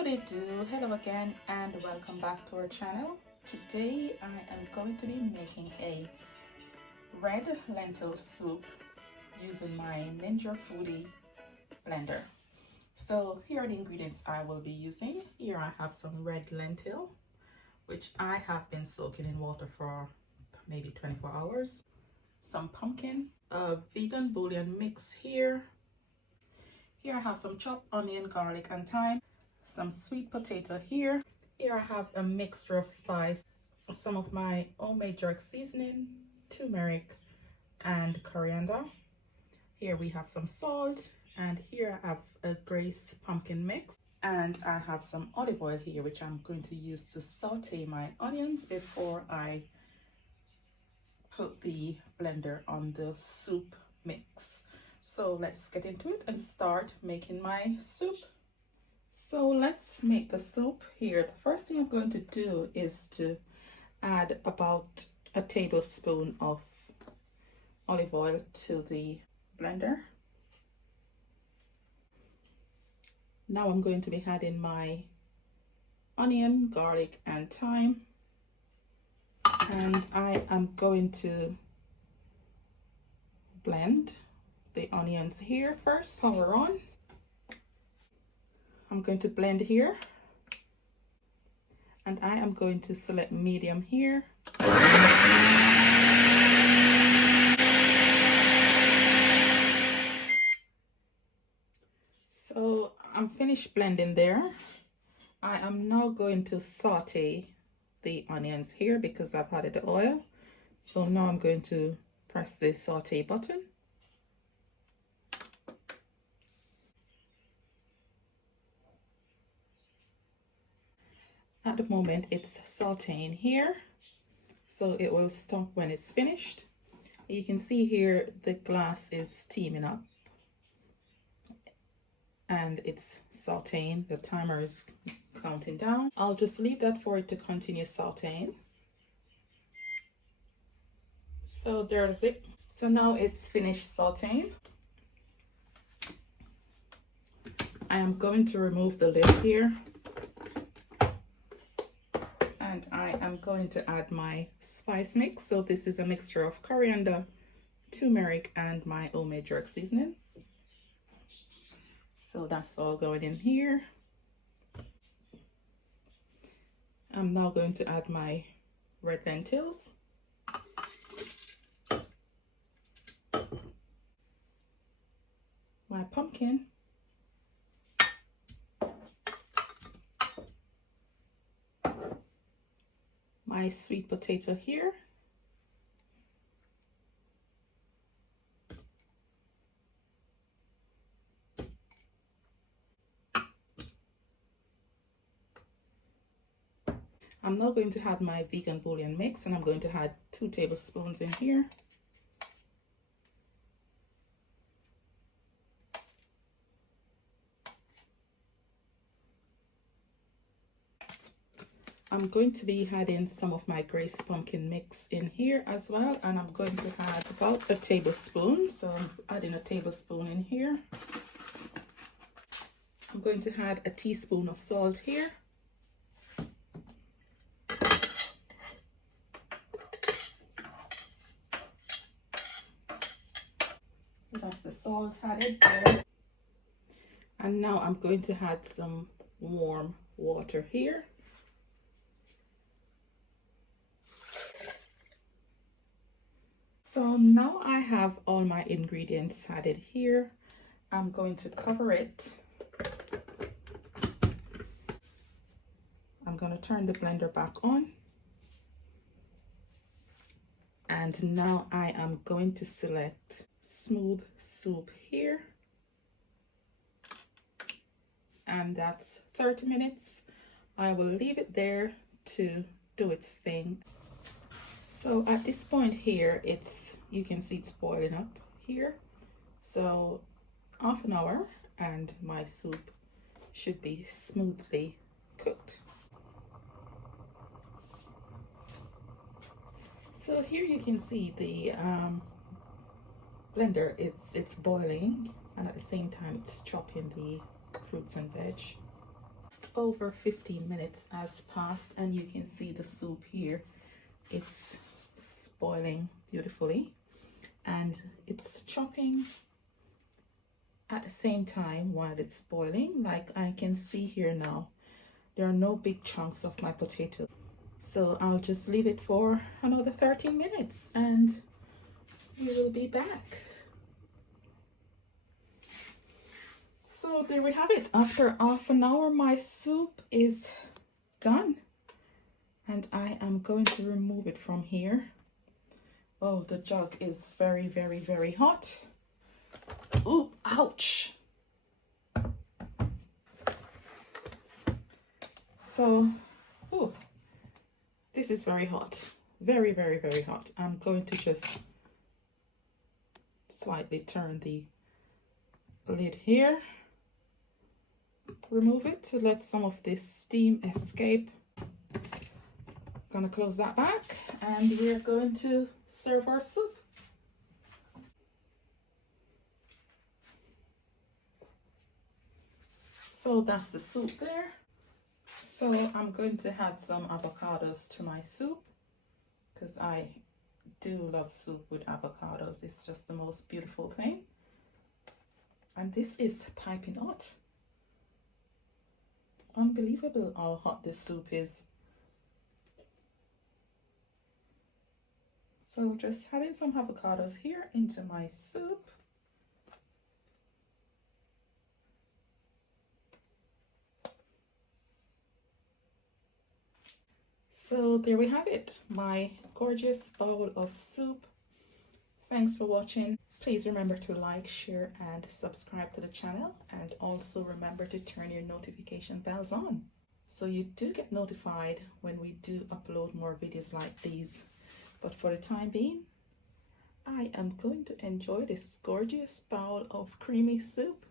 How they do? Hello again and welcome back to our channel. Today I am going to be making a red lentil soup using my Ninja Foodie blender. So here are the ingredients I will be using. Here I have some red lentil, which I have been soaking in water for maybe 24 hours. Some pumpkin, a vegan bouillon mix here. Here I have some chopped onion, garlic and thyme. Some sweet potato here. Here I have a mixture of spice, some of my homemade jerk seasoning, turmeric and coriander. Here we have some salt, and here I have a Grace pumpkin mix, and I have some olive oil here which I'm going to use to saute my onions before I put the blender on the soup mix. So let's get into it and start making my soup. So let's make the soup here. The first thing I'm going to do is to add about a tablespoon of olive oil to the blender. Now I'm going to be adding my onion, garlic and thyme, and I am going to blend the onions here first. Power on. I'm going to blend here, and I am going to select medium here. So I'm finished blending there. I am now going to saute the onions here because I've added the oil. So now I'm going to press the saute button. At the moment it's sauteing here, so it will stop when it's finished. You can see here the glass is steaming up and it's sauteing. The timer is counting down. I'll just leave that for it to continue sauteing. So there's it. So now it's finished sauteing. I am going to remove the lid here, and I am going to add my spice mix. So this is a mixture of coriander, turmeric and my homemade jerk seasoning. So that's all going in here. I'm now going to add my red lentils. My pumpkin. My sweet potato here. I'm now going to add my vegan bouillon mix, and I'm going to add 2 tablespoons in here. I'm going to be adding some of my Grace pumpkin mix in here as well, and I'm going to add about a tablespoon. So I'm adding a tablespoon in here. I'm going to add a teaspoon of salt here. That's the salt added there. And now I'm going to add some warm water here. So now I have all my ingredients added here. I'm going to cover it. I'm going to turn the blender back on. And now I am going to select smooth soup here. And that's 30 minutes. I will leave it there to do its thing. So at this point here, you can see it's boiling up here. So half an hour and my soup should be smoothly cooked. So here you can see the blender, it's boiling, and at the same time it's chopping the fruits and veg. Just over 15 minutes has passed, and you can see the soup here. It's boiling beautifully, and it's chopping at the same time while it's boiling. Like I can see here now, there are no big chunks of my potato. So I'll just leave it for another 30 minutes and we will be back. So there we have it. After half an hour, my soup is done. And I am going to remove it from here. Oh, the jug is very, very, very hot. Oh, ouch. So, oh, this is very hot. Very, very, very hot. I'm going to just slightly turn the lid here. Remove it to let some of this steam escape. Gonna close that back, and we're going to serve our soup. So that's the soup there. So I'm going to add some avocados to my soup because I do love soup with avocados. It's just the most beautiful thing. And this is piping hot. Unbelievable how hot this soup is. So just adding some avocados here into my soup. So there we have it, my gorgeous bowl of soup. Thanks for watching. Please remember to like, share, and subscribe to the channel, and also remember to turn your notification bells on so you do get notified when we do upload more videos like these. But for the time being, I am going to enjoy this gorgeous bowl of creamy soup.